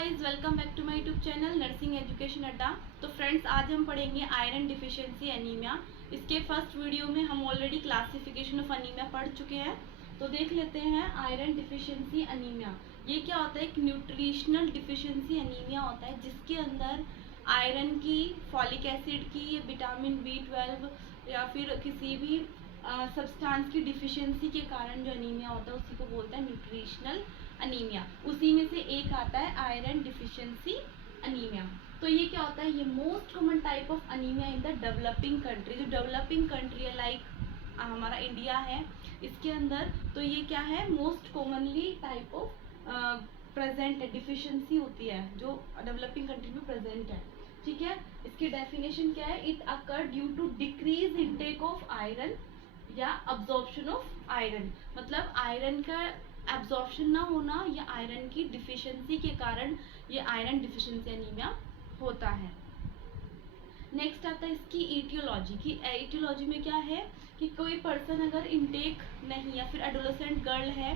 Guys, welcome back to my YouTube channel nursing education Adda. तो friends, आज हम पढ़ेंगे आयरन डिफिशिएंसी एनीमिया। इसके फर्स्ट वीडियो में हम ऑलरेडी क्लासिफिकेशन ऑफ एनीमिया पढ़ चुके हैं। तो देख लेते हैं आयरन डिफिशिएंसी एनीमिया। ये क्या होता है? एक न्यूट्रिशनल डिफिशिएंसी एनीमिया होता है जिसके अंदर आयरन की, फॉलिक एसिड की, या विटामिन B12 या फिर किसी भी सब्सटेंस की डिफिशिएंसी के कारण जो एनीमिया होता है उसी को बोलते हैं न्यूट्रिशनल अनीमिया। उसी में से एक आता है आयरन डिफिशिएंसी अनीमिया। तो ये क्या होता है? ये most common type of anaemia in the developing country. जो डेवलपिंग कंट्री है लाइक हमारा इंडिया है, इसके अंदर तो ये क्या है? Most commonly type of present है, डिफिशिएंसी होती है जो डेवलपिंग कंट्री में प्रेजेंट है। ठीक है, इसकी डेफिनेशन क्या है? It occur due to decrease intake of iron या अब्जॉर्प्शन ऑफ आयरन। मतलब आयरन का एब्जॉर्प्शन ना होना या आयरन की डिफिशिएंसी के कारण ये आयरन डिफिशिएंसी एनीमिया होता है। नेक्स्ट आता है इसकी ईटियोलॉजी की। ईटियोलॉजी में क्या है कि कोई पर्सन अगर इनटेक नहीं, या फिर एडोलेसेंट गर्ल है,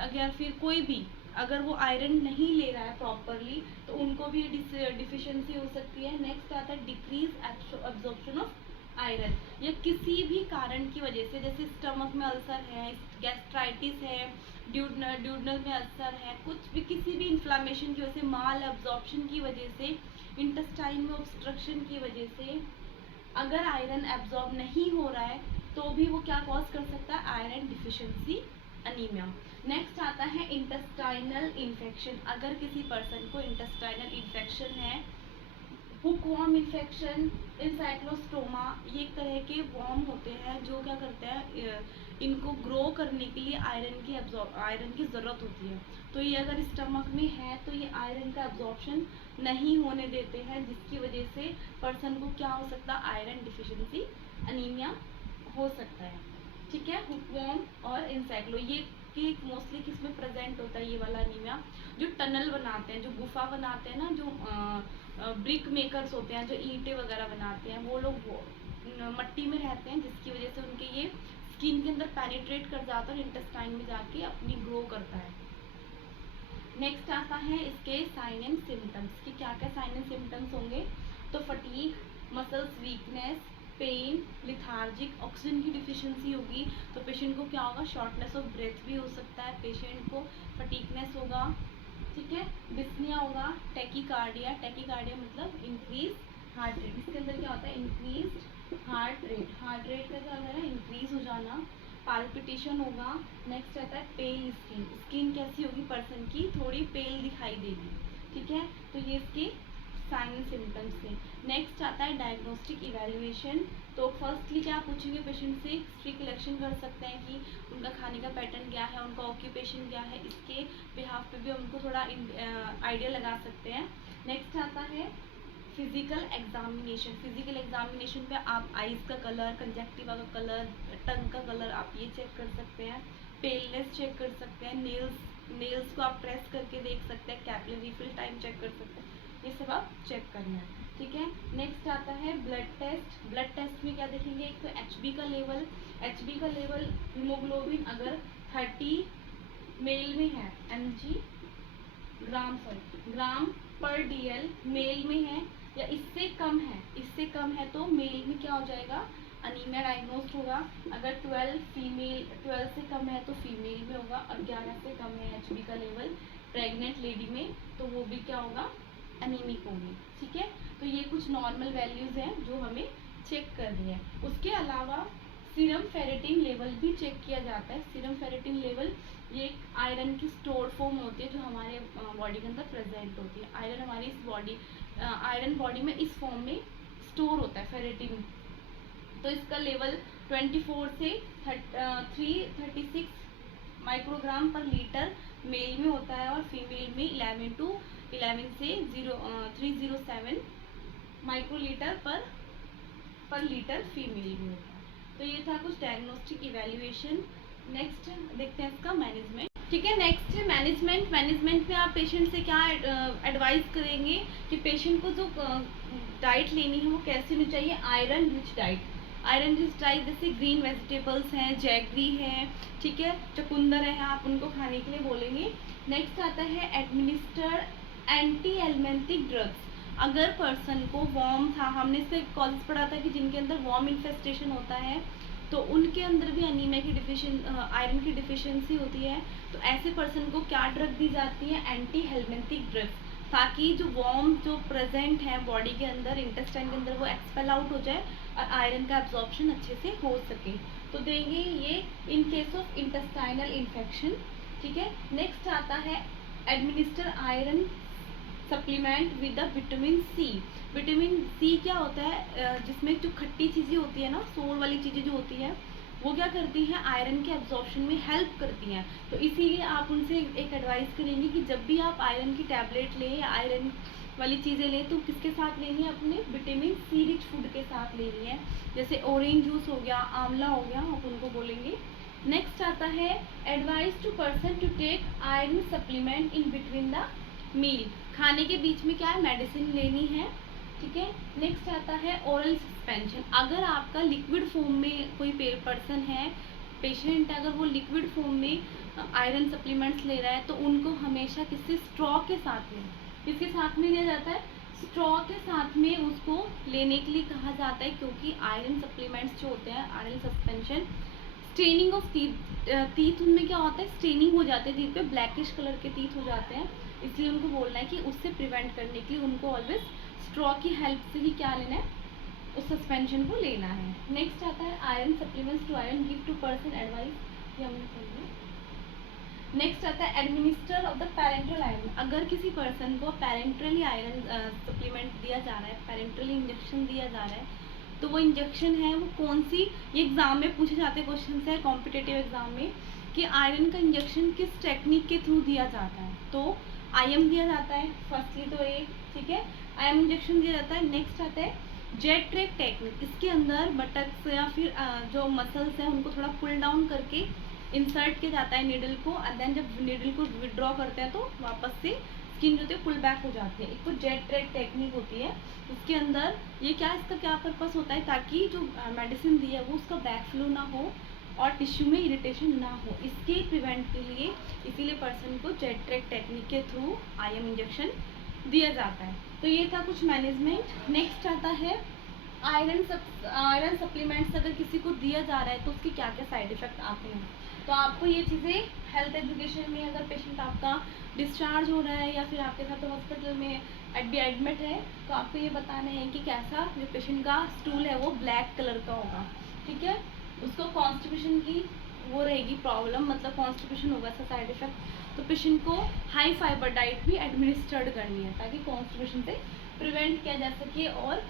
अगर फिर कोई भी अगर वो आयरन नहीं ले रहा है प्रॉपरली तो उनको भी डिफिशिएंसी हो सकती है। नेक्स्ट आता है डिक्रीज एब्जॉर्प्शन ऑफ आयरन। या किसी भी कारण की वजह से, जैसे स्टमक में अल्सर है, गैस्ट्राइटिस है, ड्यूडनल में अल्सर है, कुछ भी किसी भी इन्फ्लामेशन की वजह से, माल एब्जॉर्प्शन की वजह से, इंटेस्टाइन में ऑब्स्ट्रक्शन की वजह से अगर आयरन एब्जॉर्ब नहीं हो रहा है तो भी वो क्या कॉज कर सकता है? Iron deficiency anaemia. नेक्स्ट आता है इंटेस्टाइनल इन्फेक्शन। अगर किसी पर्सन को इंटेस्टाइनल इन्फेक्शन है, हुकवॉर्म इन्फेक्शन, इंसाइक्लोस्टोमा, ये एक तरह के वॉर्म होते हैं जो क्या करते हैं, इनको ग्रो करने के लिए आयरन की ज़रूरत होती है। तो ये अगर स्टमक में है तो ये आयरन का एब्जॉर्प्शन नहीं होने देते हैं, जिसकी वजह से पर्सन को क्या हो सकता है? आयरन डिफिशिएंसी अनीमिया हो सकता है। ठीक है, हुकवॉर्म और इंसाइक्लो ये कि मोस्टली किस में प्रेजेंट होता है ये वाला अनीमिया? जो टनल बनाते हैं, जो गुफा बनाते हैं ना, जो ब्रिक मेकर्स होते हैं, जो ईंटें वगैरह बनाते हैं, वो लोग वो मट्टी में रहते हैं, जिसकी वजह से उनके ये स्किन के अंदर पेनिट्रेट कर जाता है और इंटेस्टाइन में जाके अपनी ग्रो करता है। नेक्स्ट आता है इसके साइन एंड सिम्टम्स कि क्या क्या साइन एंड सिम्टम्स होंगे। तो fatigue, muscles weakness, pain, lethargic, oxygen की डिफिशिएंसी होगी तो पेशेंट को क्या होगा? शॉर्टनेस ऑफ ब्रेथ भी हो सकता है, पेशेंट को फटीगनेस होगा। ठीक है, डिस्निया होगा, टेकीकार्डिया, टेकीकार्डिया मतलब इंक्रीज हार्ट रेट। इसके अंदर क्या होता है? Increase heart rate, heart rate का क्या होता है? इंक्रीज हो जाना। पाल्पिटेशन होगा। नेक्स्ट आता है पेल स्किन, स्किन कैसी होगी पर्सन की? थोड़ी पेल दिखाई देगी। ठीक है, तो ये इसके साइन एंड सिम्टम्स थे। नेक्स्ट आता है डायग्नोस्टिक इवैल्यूएशन। तो फर्स्टली क्या पूछेंगे पेशेंट से? हिस्ट्री कलेक्शन कर सकते हैं कि उनका खाने का पैटर्न क्या है, उनका ऑक्यूपेशन क्या है, इसके बिहाफ पे भी उनको थोड़ा आइडिया लगा सकते हैं। नेक्स्ट आता है फिजिकल एग्जामिनेशन। फिजिकल एग्जामिनेशन पे आप आईज का कलर, कंजक्टिवा का कलर, टंग का कलर आप ये चेक कर सकते हैं। पेलनेस चेक कर सकते हैं। नेल्स को आप प्रेस करके देख सकते हैं। कैपिलरी फिल टाइम चेक कर सकते हैं। ये सब आप चेक करना है। ठीक है, नेक्स्ट आता है ब्लड टेस्ट। ब्लड टेस्ट में क्या देखेंगे? एक तो HB का लेवल, HB का लेवल हीमोग्लोबिन अगर 30 मेल में है, ग्राम पर DL मेल में है या इससे कम है तो मेल में क्या हो जाएगा? अनीमिया डायग्नोस्ट होगा। अगर 12 से कम है तो फीमेल में होगा, और 11 से कम है HB का लेवल प्रेग्नेंट लेडी में तो वो भी क्या होगा? अनीमिक होगी। ठीक है, तो ये कुछ नॉर्मल वैल्यूज़ हैं जो हमें चेक करनी है। उसके अलावा सीरम फेरेटिन लेवल भी चेक किया जाता है। सीरम फेरेटिन लेवल ये एक आयरन की स्टोर फॉर्म होती है जो हमारे बॉडी के अंदर प्रेजेंट होती है। आयरन हमारी आयरन बॉडी में इस फॉर्म में स्टोर होता है, फेरेटिन। तो इसका लेवल 24 से 336 माइक्रोग्राम पर लीटर मेल में होता है, और फीमेल में 11 से 307 माइक्रोलीटर पर लीटर फीमेल में होता है। तो ये था कुछ डायग्नोस्टिक इवैल्यूएशन। नेक्स्ट देखते हैं इसका मैनेजमेंट। ठीक है, नेक्स्ट है मैनेजमेंट। मैनेजमेंट में आप पेशेंट से क्या एडवाइस करेंगे कि पेशेंट को जो डाइट लेनी है वो कैसी होनी चाहिए? Iron rich diet. Iron rich diet जैसे ग्रीन वेजिटेबल्स हैं, जैगरी है, ठीक है, चुकंदर है, आप उनको खाने के लिए बोलेंगे। नेक्स्ट आता है एडमिनिस्टर एंटी एलमेंटिक ड्रग्स, अगर पर्सन को वॉर्म था, हमने इसका एक कॉजेज पढ़ा था कि जिनके अंदर वॉर्म इन्फेस्टेशन होता है तो उनके अंदर भी अनीमिया की आयरन की डिफिशियंसी होती है, तो ऐसे पर्सन को क्या ड्रग दी जाती है, एंटी हेलमेंथिक ड्रग्स, ताकि जो वॉर्म जो प्रेजेंट है बॉडी के अंदर, इंटेस्टाइन के अंदर, वो एक्सपेल आउट हो जाए और आयरन का एब्जॉर्प्शन अच्छे से हो सके। तो देंगे ये in case of intestinal infection. ठीक है, नेक्स्ट आता है administer iron supplement with vitamin C. Vitamin C क्या होता है, जिसमें जो खट्टी चीज़ें होती है ना, सोल वाली चीज़ें जो होती है, वो क्या करती हैं, आयरन के एब्जॉर्प्शन में हेल्प करती हैं। तो इसीलिए आप उनसे एक एडवाइस करेंगे कि जब भी आप आयरन की टैबलेट लें या आयरन वाली चीज़ें लें तो किसके साथ लेनी है, अपने विटामिन सी रिच फूड के साथ लेनी है, जैसे ऑरेंज जूस हो गया, आंवला हो गया, आप उनको बोलेंगे। नेक्स्ट आता है advice to person to take iron supplement in between the meal, खाने के बीच में क्या है, मेडिसिन लेनी है। ठीक है, नेक्स्ट आता है ओरल सस्पेंशन, अगर आपका लिक्विड फॉर्म में कोई पर्सन है, पेशेंट है, अगर वो लिक्विड फॉर्म में आयरन सप्लीमेंट्स ले रहा है तो उनको हमेशा किससे, स्ट्रॉ के साथ में, किसके साथ में लिया जाता है, स्ट्रॉ के साथ में उसको लेने के लिए कहा जाता है, क्योंकि आयरन सप्लीमेंट्स जो होते हैं, iron suspension, staining of teeth उनमें क्या होता है, स्टेनिंग हो जाते हैं टीथ पे, ब्लैकिश कलर के टीथ हो जाते हैं, इसलिए उनको बोलना है कि उससे प्रिवेंट करने के लिए उनको ऑलवेज स्ट्रॉ की हेल्प से ही क्या लेना है, उस सस्पेंशन को लेना है। नेक्स्ट आता है iron supplements to iron give to person advice, ये हमने पढ़ लिया। नेक्स्ट आता है administer of the parenteral iron, अगर किसी पर्सन को पेरेंटली आयरन सप्लीमेंट दिया जा रहा है, पेरेंटली इंजेक्शन दिया जा रहा है, तो वो इंजेक्शन है वो कौन सी, ये एग्जाम में पूछे जाते क्वेश्चन है कॉम्पिटेटिव एग्जाम में, कि आयरन का इंजेक्शन किस टेक्निक के थ्रू दिया जाता है, तो आईएम दिया जाता है फर्स्टली, तो ये ठीक है, आईएम इंजेक्शन दिया जाता है। नेक्स्ट आता है जेट ट्रैक टेक्निक, इसके अंदर बटक्स या फिर जो मसल्स हैं उनको थोड़ा पुल डाउन करके इंसर्ट किया जाता है नीडल को, एंड देन जब नीडल को विड्रॉ करते हैं तो वापस से स्किन जो होती है पुल बैक हो जाती है। एक तो जेट ट्रैक टेक्निक होती है, उसके अंदर ये क्या, इसका क्या पर्पस होता है, ताकि जो मेडिसिन दी है वो उसका बैक फ्लो ना हो और टिश्यू में इरिटेशन ना हो, इसके प्रिवेंट के लिए, इसीलिए पर्सन को जेट ट्रैक टेक्निक के थ्रू आईएम इंजेक्शन दिया जाता है। तो ये था कुछ मैनेजमेंट। नेक्स्ट आता है आयरन सप्लीमेंट्स अगर किसी को दिया जा रहा है तो उसके क्या क्या साइड इफ़ेक्ट आते हैं, तो आपको ये चीज़ें हेल्थ एजुकेशन में, अगर पेशेंट आपका डिस्चार्ज हो रहा है या फिर आपके साथ हॉस्पिटल में एडमिट है, तो आपको ये बताना है कि कैसा जो पेशेंट का स्टूल है वो ब्लैक कलर का होगा। ठीक है, उसको कॉन्स्टिपेशन की वो रहेगी प्रॉब्लम, मतलब कॉन्स्टिपेशन होगा इसका साइड इफेक्ट, तो पेशेंट को हाई फाइबर डाइट भी एडमिनिस्टर्ड करनी है ताकि कॉन्स्टिपेशन से प्रिवेंट किया जा सके, और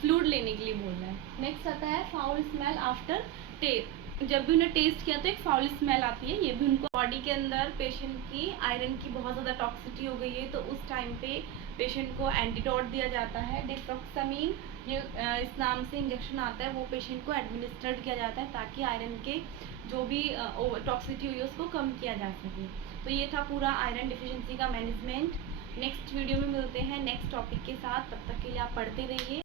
फ्लूइड लेने के लिए बोल रहा है। नेक्स्ट आता है फाउल स्मेल आफ्टर टेस्ट, जब भी उन्हें टेस्ट किया तो एक फाउल स्मेल आती है, ये भी उनको बॉडी के अंदर पेशेंट की आयरन की बहुत ज़्यादा टॉक्सिटी हो गई है, तो उस टाइम पे पेशेंट को एंटीडोट दिया जाता है, डिफ्रॉक्सामिन, ये इस नाम से इंजेक्शन आता है, वो पेशेंट को एडमिनिस्टर्ड किया जाता है ताकि आयरन के जो भी टॉक्सिटी हुई है उसको कम किया जा सके। तो ये था पूरा आयरन डिफिशिएंसी का मैनेजमेंट। नेक्स्ट वीडियो में मिलते हैं नेक्स्ट टॉपिक के साथ, तब तक के लिए आप पढ़ते रहिए।